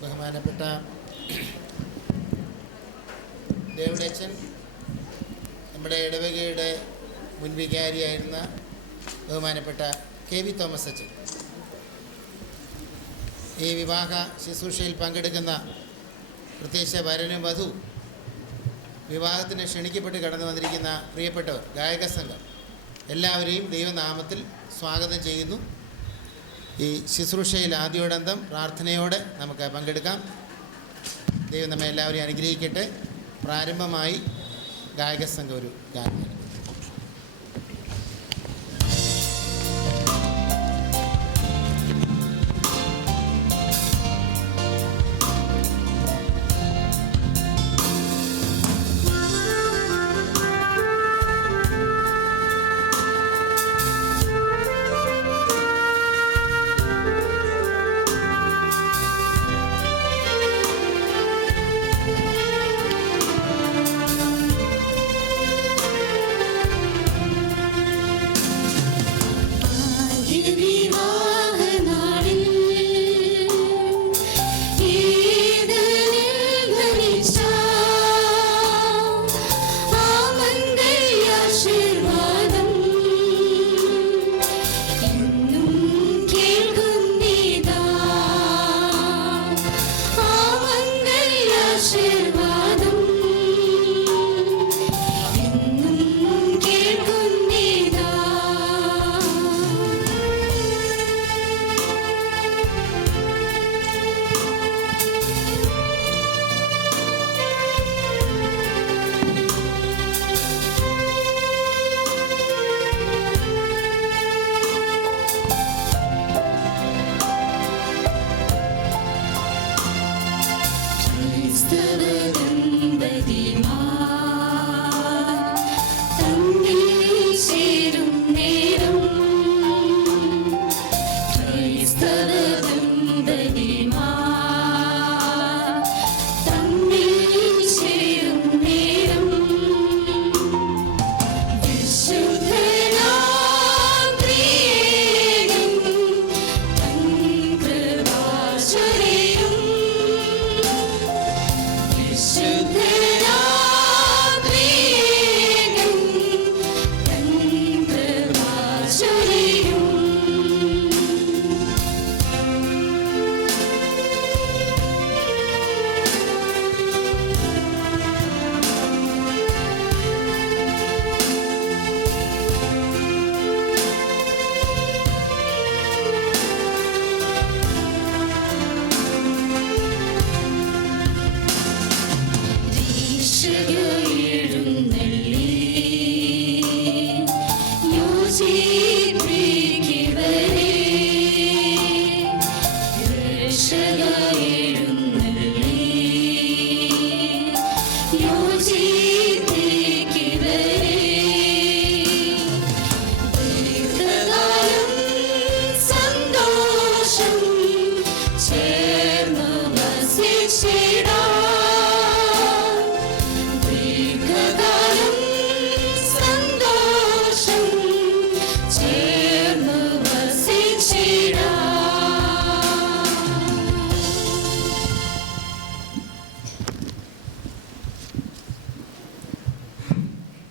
ബഹുമാനപ്പെട്ട ദേവടച്ചൻ, നമ്മുടെ ഇടവകയുടെ മുൻവികാരിയായിരുന്ന ബഹുമാനപ്പെട്ട KV തോമസ് അച്ഛൻ, ഈ വിവാഹ ശുശ്രൂഷയിൽ പങ്കെടുക്കുന്ന പ്രത്യേകിച്ച് വരനും വധു, വിവാഹത്തിന് ക്ഷണിക്കപ്പെട്ട് കടന്നു വന്നിരിക്കുന്ന പ്രിയപ്പെട്ടവർ, ഗായക സംഘം, എല്ലാവരെയും ദൈവനാമത്തിൽ സ്വാഗതം ചെയ്യുന്നു. ഈ ശുശ്രൂഷയിൽ ആദ്യോടന്തം പ്രാർത്ഥനയോടെ നമുക്ക് പങ്കെടുക്കാം. ദൈവം നമ്മെ എല്ലാവരെയും അനുഗ്രഹിക്കട്ടെ. പ്രാരംഭമായി ഗായക സംഘം ഒരു ഗാനം.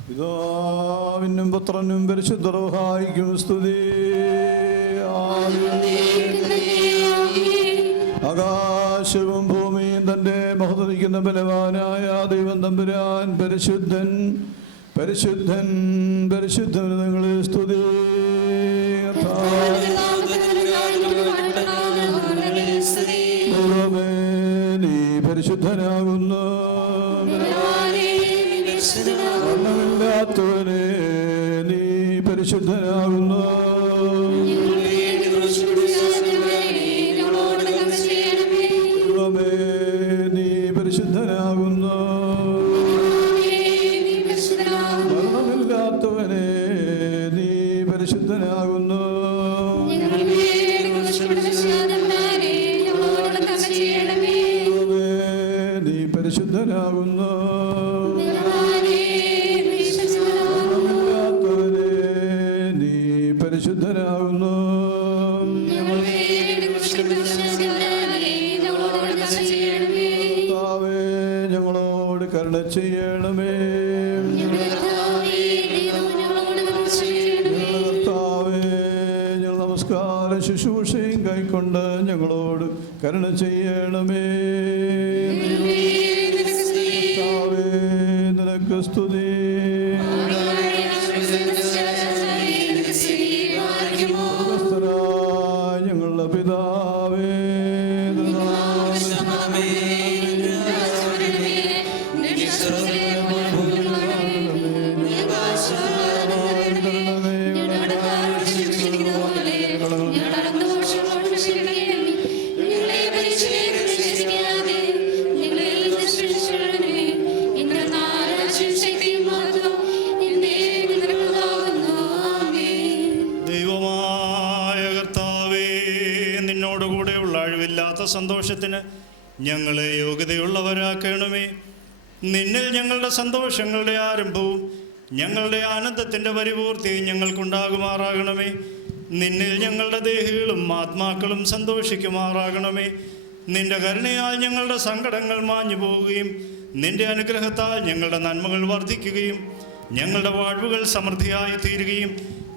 പിതാവിനും പുത്രനും പരിശുദ്ധ റൂഹായിക്കും സ്തുതി. ആകാശവും ഭൂമിയും തന്റെ മഹത്വനിക്കുന്ന ബലവാനായ ദൈവം തമ്പുരാൻ പരിശുദ്ധൻ പരിശുദ്ധൻ പരിശുദ്ധൻ നിങ്ങളിൽ സ്തുതി. നീ പരിശുദ്ധനാകുന്നു, വർണ്ണമില്ലാത്തവനെ നീ പരിശുദ്ധനാകുന്നു. നീ പരിശുദ്ധനാകുന്നു, വർണ്ണമില്ലാത്തവനെ നീ പരിശുദ്ധനാകുന്നു. നീ പരിശുദ്ധനാകുന്നു, പരിശുദ്ധനാകുന്നു. കരുണ ചെയ്യണമേ. കർത്താവേ, ഞങ്ങൾ നമസ്കാര ശുശ്രൂഷയും കൈക്കൊണ്ട് ഞങ്ങളോട് കരുണ ചെയ്യണമേ. കർത്താവേ, നിനക്ക് സ്തുതി. ഞങ്ങളുടെ പിതാവേ, സന്തോഷത്തിന് ഞങ്ങളെ യോഗ്യതയുള്ളവരാക്കണമേ. നിന്നിൽ ഞങ്ങളുടെ സന്തോഷങ്ങളുടെ ആരംഭവും ഞങ്ങളുടെ ആനന്ദത്തിൻ്റെ പരിപൂർത്തിയും ഞങ്ങൾക്കുണ്ടാകുമാറാകണമേ. നിന്നിൽ ഞങ്ങളുടെ ദേഹികളും ആത്മാക്കളും സന്തോഷിക്കുമാറാകണമേ. നിന്റെ കരുണയാൽ ഞങ്ങളുടെ സങ്കടങ്ങൾ മാഞ്ഞു പോവുകയും നിന്റെ അനുഗ്രഹത്താൽ ഞങ്ങളുടെ നന്മകൾ വർദ്ധിക്കുകയും ഞങ്ങളുടെ വാഴ്വുകൾ സമൃദ്ധിയായി തീരുകയും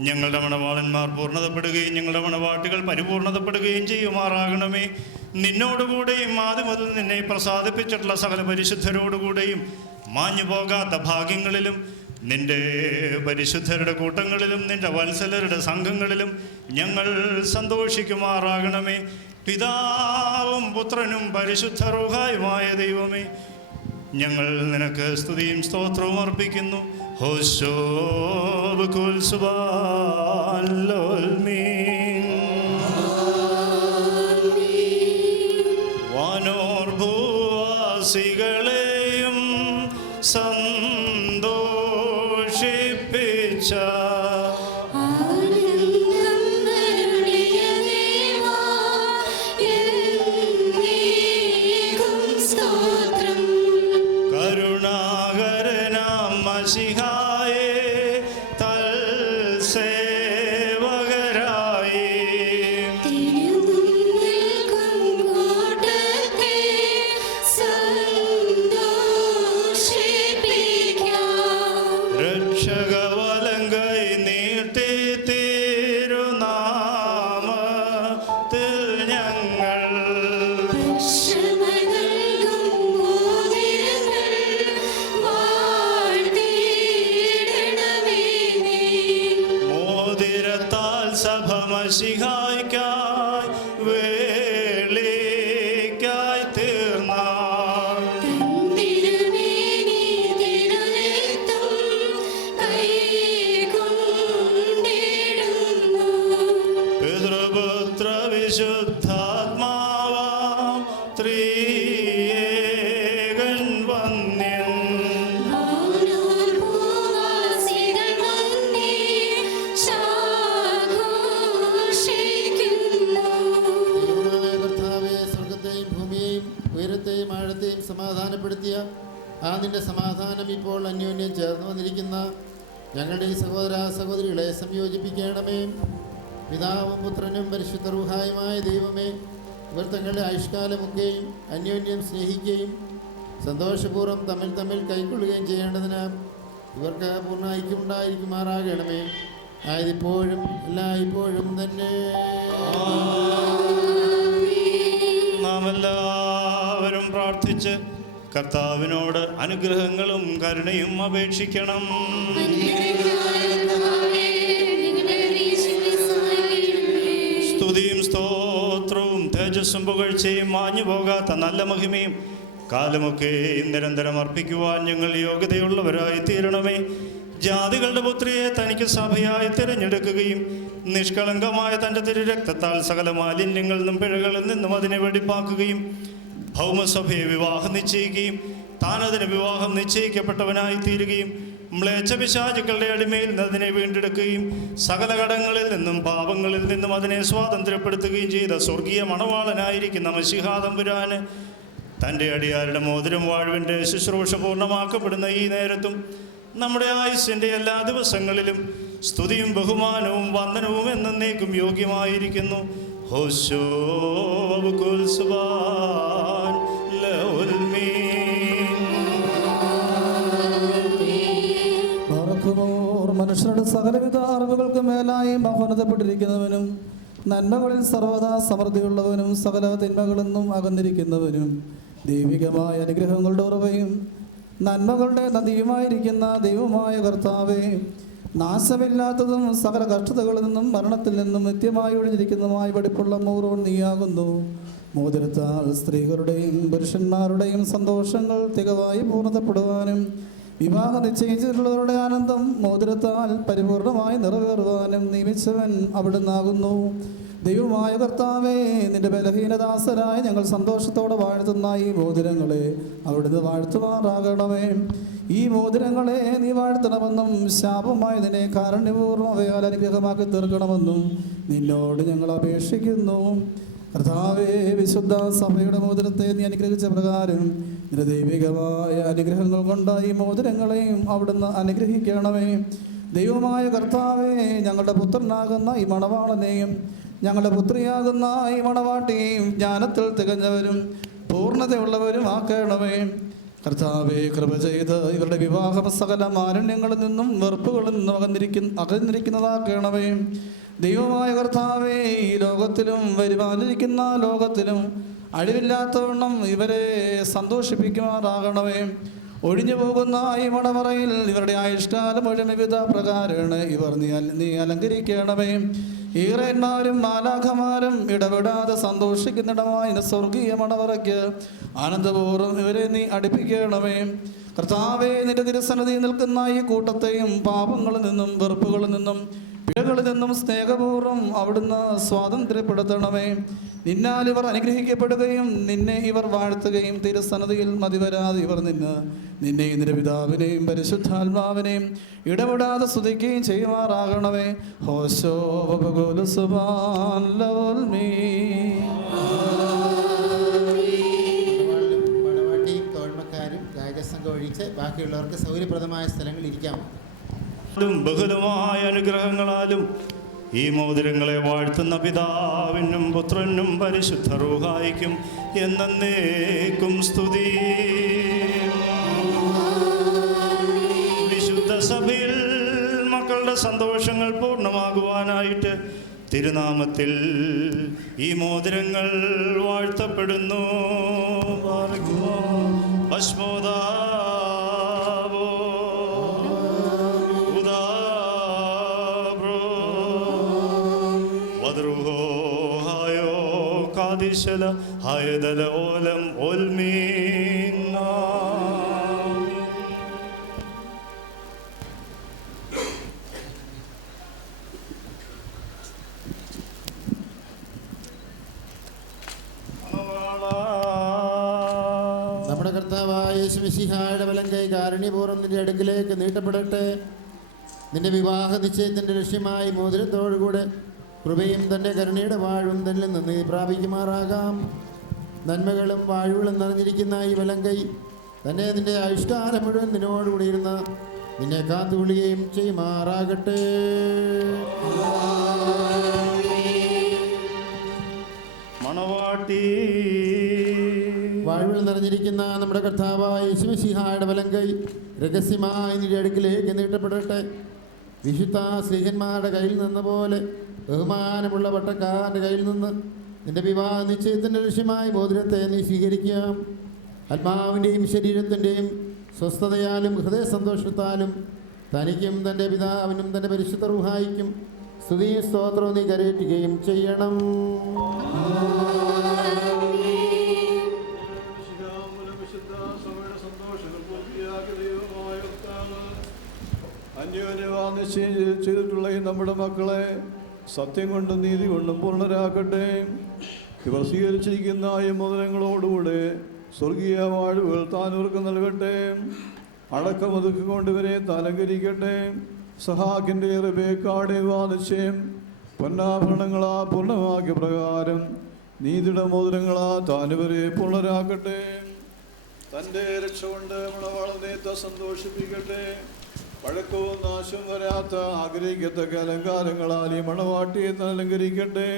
ഞങ്ങളുടെ മണവാളന്മാർ പൂർണ്ണതപ്പെടുകയും ഞങ്ങളുടെ മണവാട്ടികൾ പരിപൂർണതപ്പെടുകയും ചെയ്യുമാറാകണമേ. നിന്നോടുകൂടെയും ആദ്യം മുതൽ നിന്നെ പ്രസാദിപ്പിച്ചിട്ടുള്ള സകല പരിശുദ്ധരോടുകൂടെയും മാഞ്ഞു പോകാത്ത ഭാഗ്യങ്ങളിലും നിന്റെ പരിശുദ്ധരുടെ കൂട്ടങ്ങളിലും നിന്റെ വത്സലരുടെ സംഘങ്ങളിലും ഞങ്ങൾ സന്തോഷിക്കുമാറാകണമേ. പിതാവും പുത്രനും പരിശുദ്ധ റൂഹായുമായ ദൈവമേ, ഞങ്ങൾ നിനക്ക് സ്തുതിയും സ്തോത്രവും അർപ്പിക്കുന്നു. ഹോശോ ബകുൽ സുബ്ഹാൻ ലോൽമീൻ. വാനോർ ഭൂവാസികളെയും സന്തോഷിപ്പിച്ച കരുണാകരനാം മശിഹായേ തൽസേവകരായി രക്ഷകവലങ്കൈ നീട്ടി തിരുനാമത്തിൽ ഞങ്ങൾ മോതിരത്താൽ സഭ മശിഹായ്ക്കായി വേളിക്കായി തീർന്നാൾ പിതൃപുത്ര വിശുദ്ധാത്മാവാം ത്രിയേകൻ വന്യൻ കർത്താവേ, സ്വർഗത്തെയും ഭൂമിയെയും ഉയരത്തെയും ആഴത്തെയും സമാധാനപ്പെടുത്തിയ ആ നിന്റെ സമാധാനം ഇപ്പോൾ അന്യോന്യം ചേർന്ന് വന്നിരിക്കുന്ന ഞങ്ങളുടെ ഈ സഹോദര സഹോദരികളെ സംയോജിപ്പിക്കണമേ. പിതാവും പുത്രനും പരിശുദ്ധ റൂഹായുമായ ദൈവമേ, ഇവർ തങ്ങളുടെ ആയുഷ്കാലമൊക്കെയും അന്യോന്യം സ്നേഹിക്കുകയും സന്തോഷപൂർവ്വം തമ്മിൽ തമ്മിൽ കൈക്കൊള്ളുകയും ചെയ്യേണ്ടതിന് ഇവർക്ക് പൂർണ്ണ ഐക്യമുണ്ടായിരിക്കുമാറാകണമേ. ആയതിപ്പോഴും എല്ലായ്പ്പോഴും തന്നെ. നാം എല്ലാവരും പ്രാർത്ഥിച്ച് കർത്താവിനോട് അനുഗ്രഹങ്ങളും കരുണയും അപേക്ഷിക്കണം. സ്തുതിയും സ്തോത്രവും തേജസ്സും പുകഴ്ചയും മാഞ്ഞു പോകാത്ത നല്ല മഹിമയും കാലമൊക്കെ നിരന്തരം അർപ്പിക്കുവാൻ ഞങ്ങൾ യോഗ്യതയുള്ളവരായി തീരണമേ. ജാതികളുടെ പുത്രിയെ തനിക്ക് സഭയായി തിരഞ്ഞെടുക്കുകയും നിഷ്കളങ്കമായ തൻ്റെ തിരുരക്തത്താൽ സകല മാലിന്യങ്ങളിൽ നിന്നും പിഴകളിൽ നിന്നും അതിനെ വെടിപ്പാക്കുകയും ഭൗമസഭയെ വിവാഹം നിശ്ചയിക്കുകയും താൻ അതിന് വിവാഹം നിശ്ചയിക്കപ്പെട്ടവനായി തീരുകയും മ്ലേച്ഛപിശാചുക്കളുടെ അടിമയിൽ നിന്ന് അതിനെ വീണ്ടെടുക്കുകയും സകല കടങ്ങളിൽ നിന്നും പാപങ്ങളിൽ നിന്നും അതിനെ സ്വാതന്ത്ര്യപ്പെടുത്തുകയും ചെയ്ത സ്വർഗീയ മണവാളനായിരിക്കുന്ന മശിഹാ തമ്പുരാന് തൻ്റെ അടിയാരുടെ മോതിരം വാഴ്വിൻ്റെ ശുശ്രൂഷ പൂർണ്ണമാക്കപ്പെടുന്ന ഈ നേരത്തും നമ്മുടെ ആയുസ്സിൻ്റെ എല്ലാ ദിവസങ്ങളിലും സ്തുതിയും ബഹുമാനവും വന്ദനവും എന്നേക്കും യോഗ്യമായിരിക്കുന്നു. ഹോശോ ബകുൽ സുബ്ഹാൻ ലോൽമീൻ. മനുഷ്യരുടെ സകലവിധ അറിവുകൾക്ക് മേലായി മഹോന്നതപ്പെട്ടിരിക്കുന്നവനും നന്മകളിൽ സർവ്വതാ സമൃദ്ധിയുള്ളവനും സകല തിന്മകളിൽ നിന്നും അകന്നിരിക്കുന്നവനും ദൈവികമായ അനുഗ്രഹങ്ങളുടെ ഉറവയും നന്മകളുടെ നദിയുമായിരിക്കുന്ന ദൈവമായ കർത്താവേ, നാശമില്ലാത്തതും സകല കഷ്ടതകളിൽ നിന്നും മരണത്തിൽ നിന്നും നിത്യമായി ഒഴിഞ്ഞിരിക്കുന്നതുമായി വെടിപ്പുള്ള മൂറോൺ നീയാകുന്നു. മോതിരത്താൽ സ്ത്രീകളുടെയും പുരുഷന്മാരുടെയും സന്തോഷങ്ങൾ തികവായി പൂർണ്ണതപ്പെടുവാനും വിവാഹം നിശ്ചയിച്ചിട്ടുള്ളവരുടെ ആനന്ദം മോതിരത്താൽ പരിപൂർണമായി നിറവേറുവാനും നിയമിച്ചവൻ അവിടുന്നാകുന്നു. ദൈവമായ കർത്താവേ, നിന്റെ ബലഹീനദാസരായ ഞങ്ങൾ സന്തോഷത്തോടെ വാഴ്ത്തുന്ന ഈ മോതിരങ്ങളെ അവിടുന്ന് വാഴ്ത്തുമാറാകണമേ. ഈ മോതിരങ്ങളെ നീ വാഴ്ത്തണമെന്നും ശാപമായതിനെ കാരുണ്യപൂർവ്വം അവയാൽ അനുഗ്രഹമാക്കി തീർക്കണമെന്നും നിന്നോട് ഞങ്ങൾ അപേക്ഷിക്കുന്നു. കർത്താവേ, വിശുദ്ധ സഭയുടെ മോതിരത്തെ നീ അനുഗ്രഹിച്ച പ്രകാരം നിന്റെ ദൈവികമായ അനുഗ്രഹങ്ങൾ കൊണ്ട് ഈ മോതിരങ്ങളെയും അവിടുന്ന് അനുഗ്രഹിക്കണമേ. ദൈവമായ കർത്താവേ, ഞങ്ങളുടെ പുത്രനാകുന്ന ഈ മണവാളനെയും ഞങ്ങളുടെ പുത്രിയാകുന്ന ഈ മണവാട്ടിയെയും ജ്ഞാനത്തിൽ തികഞ്ഞവരും പൂർണ്ണതയുള്ളവരും ആക്കണമേ. കർത്താവേ, കൃപ ചെയ്ത് ഇവരുടെ വിവാഹം സകല മാലിന്യങ്ങളിൽ നിന്നും വെറുപ്പുകളിൽ നിന്നും അകന്നിരിക്കുന്നതാക്കണമേ. ദൈവമായ കർത്താവേ, ഈ ലോകത്തിലും വരുവാനിരിക്കുന്ന ലോകത്തിലും അഴിവില്ലാത്തവണ്ണം ഇവരെ സന്തോഷിപ്പിക്കുമാറാകണമേ. ഒഴിഞ്ഞു പോകുന്ന ഈ മണവറയിൽ ഇവരുടെ ആയുഷ്കാലം മുഴുവൻ വിവിധ പ്രകാരമാണ് ഇവർ നീ അലങ്കരിക്കണമേ. ഈറന്മാരും മാലാഖമാരും ഇടപെടാതെ സന്തോഷിക്കുന്നിടമായ സ്വർഗീയ മണവറയ്ക്ക് ആനന്ദപൂർവ്വം ഇവരെ നീ അടുപ്പിക്കണമേ. കർത്താവേ, നിന്റെ തിരുസന്നിധി നിൽക്കുന്ന ഈ കൂട്ടത്തെയും പാപങ്ങളിൽ നിന്നും വെറുപ്പുകളിൽ നിന്നും പിഴകളിൽ നിന്നും സ്നേഹപൂർവ്വം അവിടുന്ന് സ്വാതന്ത്ര്യപ്പെടുത്തണമേ. നിന്നാൽ ഇവർ അനുഗ്രഹിക്കപ്പെടുകയും നിന്നെ ഇവർ വാഴ്ത്തുകയും തിരുസന്നിധിയിൽ മതിവരാതെ ഇവർ നിന്നെയും നിന്റെ പിതാവിനെയും പരിശുദ്ധാത്മാവിനെയും ഇടപെടാതെ സ്തുതിക്കുകയും ചെയ്യുമാറാകണമേ. ഹോശോ വബഗോല സുബാൻ ലവൽമീ. മണവാട്ടിയും തോഴ്മക്കാരും ഗായകസംഘം ഒഴിച്ച് ബാക്കിയുള്ളവർക്ക് സൗകര്യപ്രദമായ സ്ഥലങ്ങളിൽ ഇരിക്കാം. ബഹുലമായ അനുഗ്രഹങ്ങളാലും ഈ മോതിരങ്ങളെ വാഴ്ത്തുന്ന പിതാവിനും പുത്രനും പരിശുദ്ധ റൂഹായിക്കും എന്നേക്കും സ്തുതി. വിശുദ്ധ സഭയിൽ മക്കളുടെ സന്തോഷങ്ങൾ പൂർണ്ണമാകുവാനായിട്ട് തിരുനാമത്തിൽ ഈ മോതിരങ്ങൾ വാഴ്ത്തപ്പെടുന്നു. ഹയദല ഓലം ഓൽമീൻ. നമ്മുടെ കർത്താവായ യേശു മിശിഹായുടെ വലങ്കൈ കാരുണ്യപൂർവ്വം നിന്റെ അടുക്കിലേക്ക് നീട്ടപ്പെടട്ടെ. നിന്റെ വിവാഹ നിശ്ചയത്തിൻ്റെ ലക്ഷ്യമായി മോതിരത്തോടുകൂടെ കൃപയും തൻ്റെ കരുണയുടെ വാഴും തന്നിൽ നിന്ന് പ്രാപിക്കുമാറാകാം. നന്മകളും വാഴുകളും നിറഞ്ഞിരിക്കുന്ന ഈ വലങ്കൈ തന്നെ നിന്റെ ആയുഷ്കാലം മുഴുവൻ നിന്നോടുകൂടി ഇരുന്ന് നിന്നെ കാത്തുകൊള്ളുകയും ചെയ്യുമാറാകട്ടെ. മണവാട്ടി വാഴുകൾ നിറഞ്ഞിരിക്കുന്ന നമ്മുടെ കർത്താവായ യേശു മിശിഹായുടെ വലങ്കൈ രഹസ്യമായി നിന്റെ അടുക്കിലേക്ക് നീട്ടപ്പെടട്ടെ. വിശുദ്ധ സ്ത്രീഹന്മാരുടെ കയ്യിൽ നിന്ന പോലെ ബഹുമാനമുള്ള പട്ടക്കാരൻ്റെ കയ്യിൽ നിന്ന് നിന്റെ വിവാഹ നിശ്ചയത്തിൻ്റെ ലക്ഷ്യമായി മോതിരത്തെ നീ സ്വീകരിക്കാം. ആത്മാവിൻ്റെയും ശരീരത്തിൻ്റെയും സ്വസ്ഥതയാലും ഹൃദയ സന്തോഷത്താലും തനിക്കും തൻ്റെ പിതാവിനും തൻ്റെ പരിശുദ്ധ റൂഹായിക്കും സ്തുതിയും സ്തോത്രവും നീ കരയറ്റുകയും ചെയ്യണം. നിശ്ചയം ചെയ്തിട്ടുള്ള ഈ നമ്മുടെ മക്കളെ സത്യം കൊണ്ടും നീതി കൊണ്ടും പൂർണ്ണരാക്കട്ടെ. ഇവർ സ്വീകരിച്ചിരിക്കുന്ന ഈ മോതിരങ്ങളോടുകൂടെ സ്വർഗീയ വാഴുകൾ താനവർക്ക് നൽകട്ടെ. അടക്കമൊതുക്കിക്കൊണ്ട് ഇവരെ താലങ്കരിക്കട്ടെ. സഹാക്കിൻ്റെ റബേക്കാടെ നിശ്ചയം പൊന്നാഭരണങ്ങളാ പൂർണ്ണമാക്കിയ പ്രകാരം നീതിയുടെ മോതിരങ്ങളാ താനിവരെ പൂർണ്ണരാക്കട്ടെ. തൻ്റെ രക്ഷ കൊണ്ട് മണവാളനെ സന്തോഷിപ്പിക്കട്ടെ. പഴക്കവും നാശവും വരാത്ത ആഗ്രഹിക്കത്തക്ക അലങ്കാരങ്ങളാൽ ഈ മണവാട്ടിയെ അലങ്കരിക്കട്ടെ.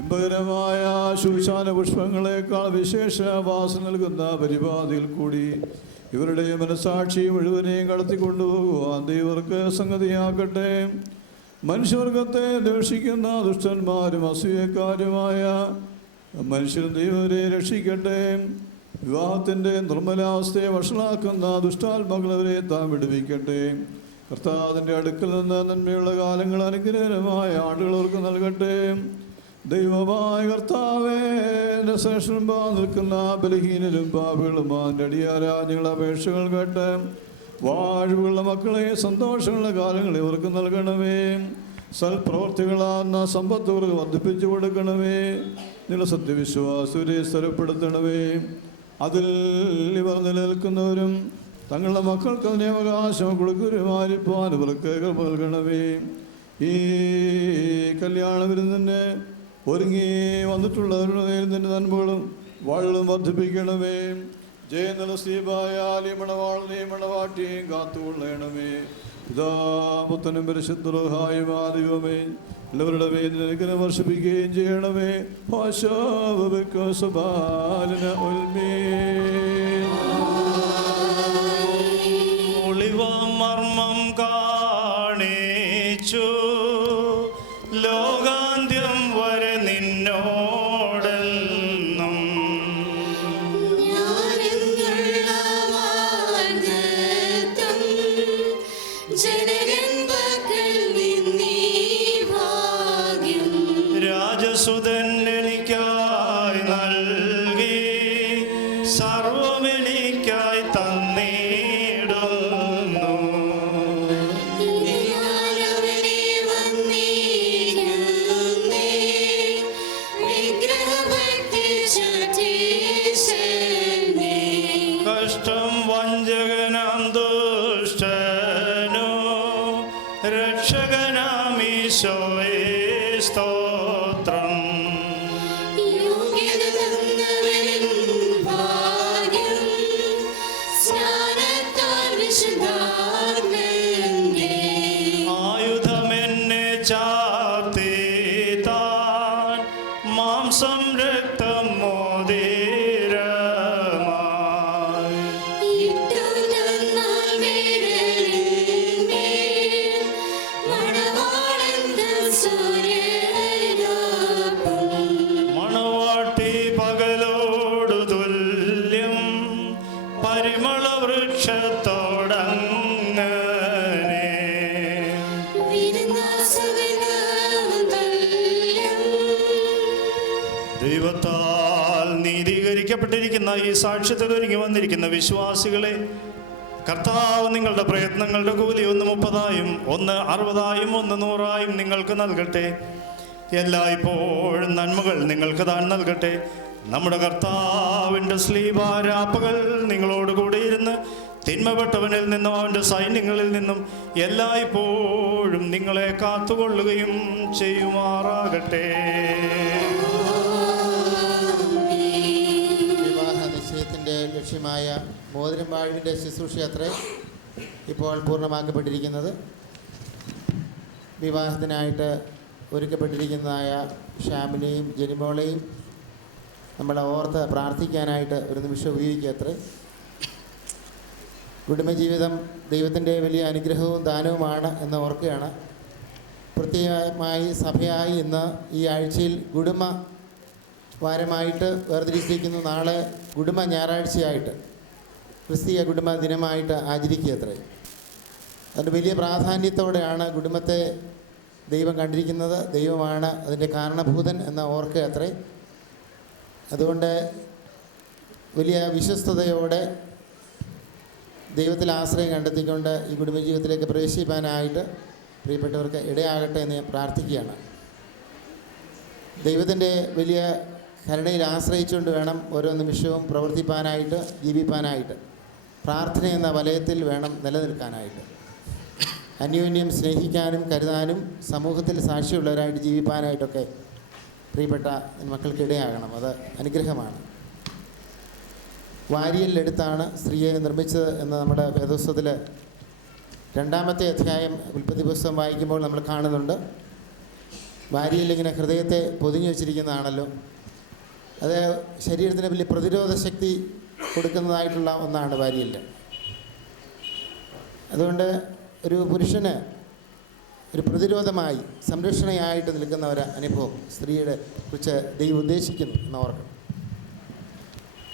ഇമ്പകരമായ ശൂശാന പുഷ്പങ്ങളെക്കാൾ വിശേഷ വാസന നൽകുന്ന പരിപാടിയിൽ കൂടി ഇവരുടെ മനസാക്ഷി മുഴുവനെയും കടത്തിക്കൊണ്ടുപോകുവാൻ ദൈവർക്ക് സംഗതിയാക്കട്ടെ. മനുഷ്യവർഗത്തെ ദർശിക്കുന്ന ദുഷ്ടന്മാരും അസൂയക്കാരുമായ മനുഷ്യൻ ദൈവരെ രക്ഷിക്കട്ടെ. വിവാഹത്തിൻ്റെ നിർമ്മലാവസ്ഥയെ വഷളാക്കുന്ന ദുഷ്ടാത്മാക്കളവരെ താൻ വിടുവിക്കട്ടെ. കർത്താവിൻ്റെ അടുക്കൽ നിന്ന് നന്മയുള്ള കാലങ്ങൾ അനുഗ്രഹമായ ആളുകളവർക്ക് നൽകട്ടെ. ദൈവമായ കർത്താവേ, എൻ്റെ ശേഷം നിൽക്കുന്ന ബലഹീനരും പാപികളും അതിൻ്റെ അടിയാരാജ്ഞങ്ങളുടെ അപേക്ഷകൾ കേട്ട് വാഴ്വുള്ള മക്കളെ സന്തോഷമുള്ള കാലങ്ങൾ ഇവർക്ക് നൽകണമേ. സൽപ്രവർത്തികളാകുന്ന സമ്പത്തുകൾക്ക് വർദ്ധിപ്പിച്ചു കൊടുക്കണമേ. നിങ്ങളുടെ സത്യവിശ്വാസരെ സ്ഥിരപ്പെടുത്തണമേ. അതിൽ ഇവർ നിലനിൽക്കുന്നവരും തങ്ങളുടെ മക്കൾക്ക് അതിനെ അവകാശം കൊടുക്കുവാനിരിപ്പാൻ ഇവർക്ക് കൃപ നൽകണമേ. ഈ കല്യാണ വിരുന്നിന് ഒരുങ്ങി വന്നിട്ടുള്ളവരുടെ നിന്റെ നന്മകളും വാഴും വർദ്ധിപ്പിക്കണമേ. ജയനലസീബായാലി മണവാളിനെയും മണവാട്ടിയെയും കാത്തുകൊള്ളണമേ. ഇതാ പുത്തനും പരിശുദ്ധഹായുമാദിവമേ എല്ലാവരുടെ വേദന വർഷിപ്പിക്കുകയും ചെയ്യണമേ. മർമ്മം കാണിച്ചു ലോകാന്ത്യം വരെ നിന്നോടെന്നും രാജസുതൻ എനിക്കായി നൽകി സർവമെനിക്കായി തന്നിടുന്നു. കഷ്ടം വഞ്ചകനാം ദുഷ്ടനോ രക്ഷകനാമീശോയേ സ്തോത്രം. ആയുധമെന്നെ ചാർത്തി താൻ മാംസം രക്തം മോതിരമായി മണവാട്ടി പകലോടു തുല്യം പരിമള വൃക്ഷത്തോടങ്ങനെ ദൈവത്താൽ നീതീകരിക്കപ്പെട്ടിരിക്കുന്ന ഈ സാക്ഷ്യത്തിൽ ഒരുങ്ങി വന്നിരിക്കുന്ന വിശ്വാസികളെ കർത്താവ് നിങ്ങളുടെ പ്രയത്നങ്ങളുടെ കൂലി 1 30 1 60 1 100 നിങ്ങൾക്ക് നൽകട്ടെ. എല്ലായ്പ്പോഴും നന്മകൾ നിങ്ങൾക്ക് താൻ നൽകട്ടെ. നമ്മുടെ കർത്താവിൻ്റെ ശ്ലീബാരാപ്പകൾ നിങ്ങളോട് കൂടെ ഇരുന്ന് തിന്മപ്പെട്ടവനിൽ നിന്നും അവൻ്റെ സൈന്യങ്ങളിൽ നിന്നും എല്ലായ്പ്പോഴും നിങ്ങളെ കാത്തുകൊള്ളുകയും ചെയ്യുമാറാകട്ടെ. വിവാഹ നിശ്ചയത്തിൻ്റെ ലക്ഷ്യമായ മോതിരം വാഴ്വിൻ്റെ ശുശ്രൂഷയത്രേ ഇപ്പോൾ പൂർണ്ണമാക്കപ്പെട്ടിരിക്കുന്നത്. വിവാഹത്തിനായിട്ട് ഒരുക്കപ്പെട്ടിരിക്കുന്നതായ ഷാമിനെയും ജനിമോളെയും നമ്മളെ ഓർത്ത് പ്രാർത്ഥിക്കാനായിട്ട് ഒരു നിമിഷം ഉപയോഗിക്കത്രേ. കുടുംബജീവിതം ദൈവത്തിൻ്റെ വലിയ അനുഗ്രഹവും ദാനവുമാണ് എന്ന് ഓർക്കുകയാണ്. പ്രത്യേകമായി സഭയായി ഇന്ന് ഈ ആഴ്ചയിൽ കുടുംബ വാരമായിട്ട് വേർതിരിച്ചിരിക്കുന്നു. നാളെ കുടുംബ ഞായറാഴ്ചയായിട്ട് ക്രിസ്തീയ കുടുംബ ദിനമായിട്ട് ആചരിക്കുകയത്രേ. അതിൻ്റെ വലിയ പ്രാധാന്യത്തോടെയാണ് കുടുംബത്തെ ദൈവം കണ്ടിരിക്കുന്നത്. ദൈവമാണ് അതിൻ്റെ കാരണഭൂതൻ എന്ന ഓർക്കുകയത്രേ. അതുകൊണ്ട് വലിയ വിശ്വസ്തയോടെ ദൈവത്തിൽ ആശ്രയം കണ്ടെത്തിക്കൊണ്ട് ഈ കുടുംബജീവിതത്തിലേക്ക് പ്രവേശിക്കാനായിട്ട് പ്രിയപ്പെട്ടവർക്ക് ഇടയാകട്ടെ എന്ന് ഞാൻ പ്രാർത്ഥിക്കുകയാണ്. ദൈവത്തിൻ്റെ വലിയ കരുണയിൽ ആശ്രയിച്ചുകൊണ്ട് വേണം ഓരോ നിമിഷവും പ്രവർത്തിപ്പാനായിട്ട്, ജീവിപ്പാനായിട്ട്. പ്രാർത്ഥന എന്ന വലയത്തിൽ വേണം നിലനിൽക്കാനായിട്ട്. അന്യോന്യം സ്നേഹിക്കാനും കരുതാനും സമൂഹത്തിൽ സാക്ഷിയുള്ളവരായിട്ട് ജീവിപ്പാനായിട്ടൊക്കെ പ്രിയപ്പെട്ട മക്കൾക്കിടയാകണം. അത് അനുഗ്രഹമാണ്. വാരിയലിലെടുത്താണ് സ്ത്രീയെ നിർമ്മിച്ചത് എന്ന് നമ്മുടെ വേദോസ്തവത്തിൽ 2-ാമത്തെ അധ്യായം ഉൽപ്പത്തി പുസ്തകം വായിക്കുമ്പോൾ നമ്മൾ കാണുന്നുണ്ട്. വാരിയിൽ ഇങ്ങനെ ഹൃദയത്തെ പൊതിഞ്ഞു വച്ചിരിക്കുന്നതാണല്ലോ. അത് ശരീരത്തിന് വലിയ പ്രതിരോധ ശക്തി കൊടുക്കുന്നതായിട്ടുള്ള ഒന്നാണ് വാരിയിൽ. അതുകൊണ്ട് ഒരു പുരുഷന് ഒരു പ്രതിരോധമായി സംരക്ഷണയായിട്ട് നിൽക്കുന്ന ഒരു അനുഭവം സ്ത്രീയുടെ കുറിച്ച് ദൈവം ഉദ്ദേശിക്കുന്നു എന്ന് ഓർക്കണം.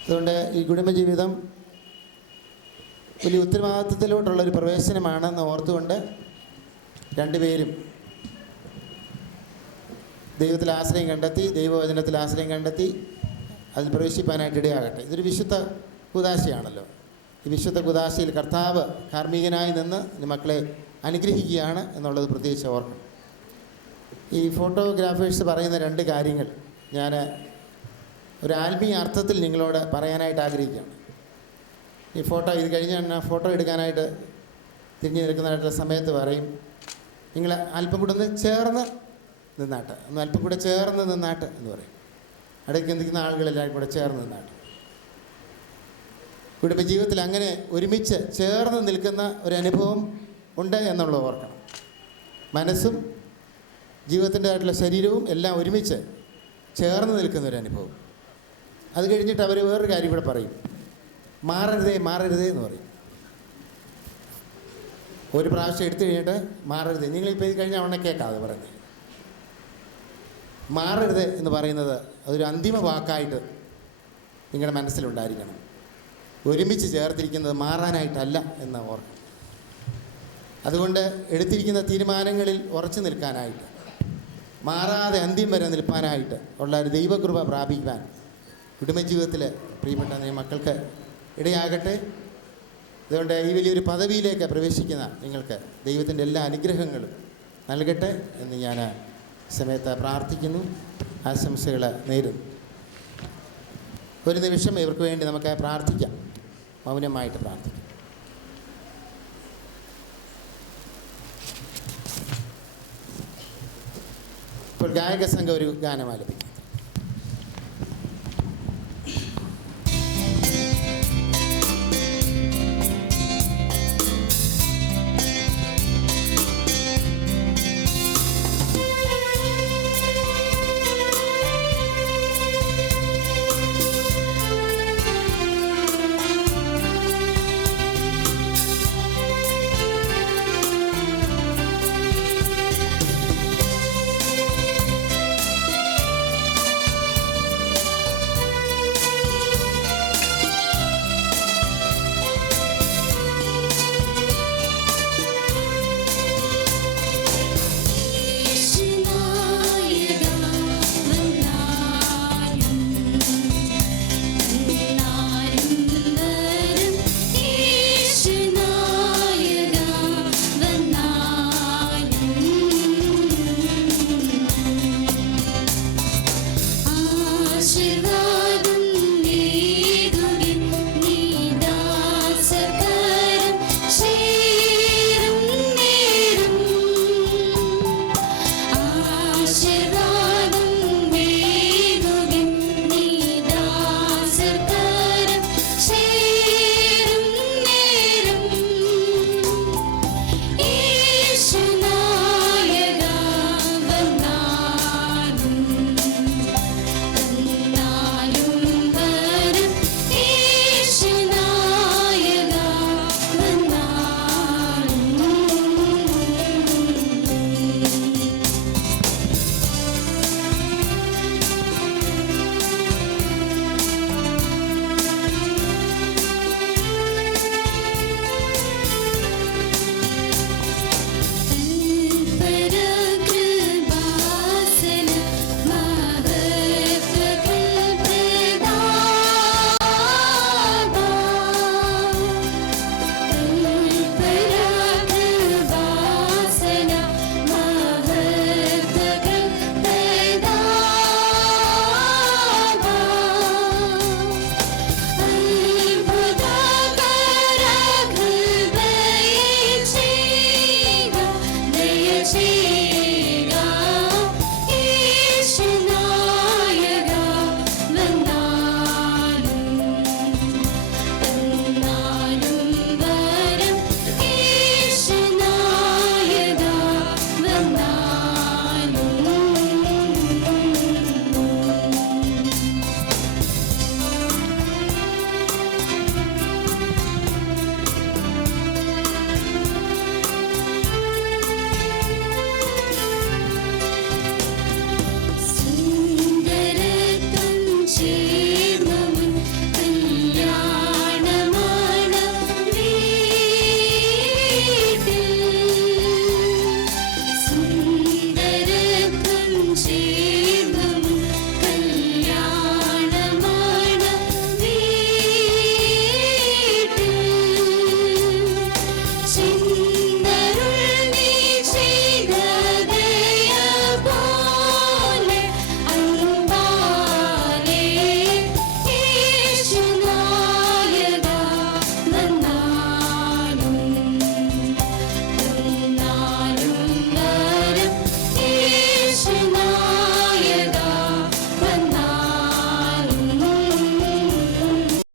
അതുകൊണ്ട് ഈ കുടുംബജീവിതം വലിയ ഉത്തരവാദിത്വത്തിലോട്ടുള്ളൊരു പ്രവേശനമാണെന്ന് ഓർത്തുകൊണ്ട് രണ്ടുപേരും ദൈവത്തിൽ ആശ്രയം കണ്ടെത്തി, ദൈവവചനത്തിൽ ആശ്രയം കണ്ടെത്തി അതിൽ പ്രവേശിപ്പാനായിട്ട് ഇടയാകട്ടെ. ഇതൊരു വിശുദ്ധ കുദാശയാണല്ലോ. ഈ വിശുദ്ധ കുദാശയിൽ കർത്താവ് കാർമ്മികനായി നിന്ന് മക്കളെ അനുഗ്രഹിക്കുകയാണ് എന്നുള്ളത് പ്രത്യേകിച്ച് ഓർക്കണം. ഈ ഫോട്ടോഗ്രാഫേഴ്സ് പറയുന്ന രണ്ട് കാര്യങ്ങൾ ഞാൻ ഒരു ആത്മീയ അർത്ഥത്തിൽ നിങ്ങളോട് പറയാനായിട്ട് ആഗ്രഹിക്കുകയാണ്. ഈ ഫോട്ടോ ഇത് കഴിഞ്ഞ് ഫോട്ടോ എടുക്കാനായിട്ട് തിരിഞ്ഞു നിൽക്കുന്നതായിട്ടുള്ള സമയത്ത് പറയും, നിങ്ങൾ അല്പം കൂടെ ഒന്ന് ചേർന്ന് നിന്നാട്ട്, ഒന്ന് അല്പം കൂടെ ചേർന്ന് നിന്നാട്ട് എന്ന് പറയും. ഇടയ്ക്ക് നിൽക്കുന്ന ആളുകളെല്ലാവരും കൂടെ ചേർന്ന് നിന്നാട്ട്. കുടുംബജീവിതത്തിൽ അങ്ങനെ ഒരുമിച്ച് ചേർന്ന് നിൽക്കുന്ന ഒരനുഭവം ഉണ്ട് എന്നുള്ളത് ഓർക്കണം. മനസ്സും ജീവിതത്തിൻ്റെതായിട്ടുള്ള ശരീരവും എല്ലാം ഒരുമിച്ച് ചേർന്ന് നിൽക്കുന്ന ഒരു അനുഭവം. അത് കഴിഞ്ഞിട്ട് അവർ വേറൊരു കാര്യം കൂടെ പറയും, മാറരുതേ മാറരുതേ എന്ന് പറയും. ഒരു പ്രാവശ്യം എടുത്തു കഴിഞ്ഞിട്ട് മാറരുതേ, നിങ്ങളിപ്പോൾ ഇത് കഴിഞ്ഞാൽ ഉടനെ കേൾക്കാതെ പറയുന്നത്. മാറരുത് എന്ന് പറയുന്നത് അതൊരു അന്തിമ വാക്കായിട്ട് നിങ്ങളുടെ മനസ്സിലുണ്ടായിരിക്കണം. ഒരുമിച്ച് ചേർത്തിരിക്കുന്നത് മാറാനായിട്ടല്ല എന്ന് ഓർക്കണം. അതുകൊണ്ട് എടുത്തിരിക്കുന്ന തീരുമാനങ്ങളിൽ ഉറച്ചു നിൽക്കാനായിട്ട്, മാറാതെ അന്ത്യം വരെ നിൽപ്പാനായിട്ട് ഉള്ള ഒരു ദൈവകൃപ പ്രാപിക്കാൻ കുടുംബജീവിതത്തിൽ പ്രിയപ്പെട്ട മക്കൾക്ക് ഇടയാകട്ടെ. അതുകൊണ്ട് ഈ വലിയൊരു പദവിയിലേക്ക് പ്രവേശിക്കുന്ന നിങ്ങൾക്ക് ദൈവത്തിൻ്റെ എല്ലാ അനുഗ്രഹങ്ങളും നൽകട്ടെ എന്ന് ഞാൻ സമയത്ത് പ്രാർത്ഥിക്കുന്നു, ആശംസകൾ നേരുന്നു. ഒരു നിമിഷം ഇവർക്ക് വേണ്ടി നമുക്ക് പ്രാർത്ഥിക്കാം, മൗനമായിട്ട് പ്രാർത്ഥിക്കാം. ഇപ്പോൾ ഗായക സംഘം ഒരു ഗാനം ആലപിക്കും.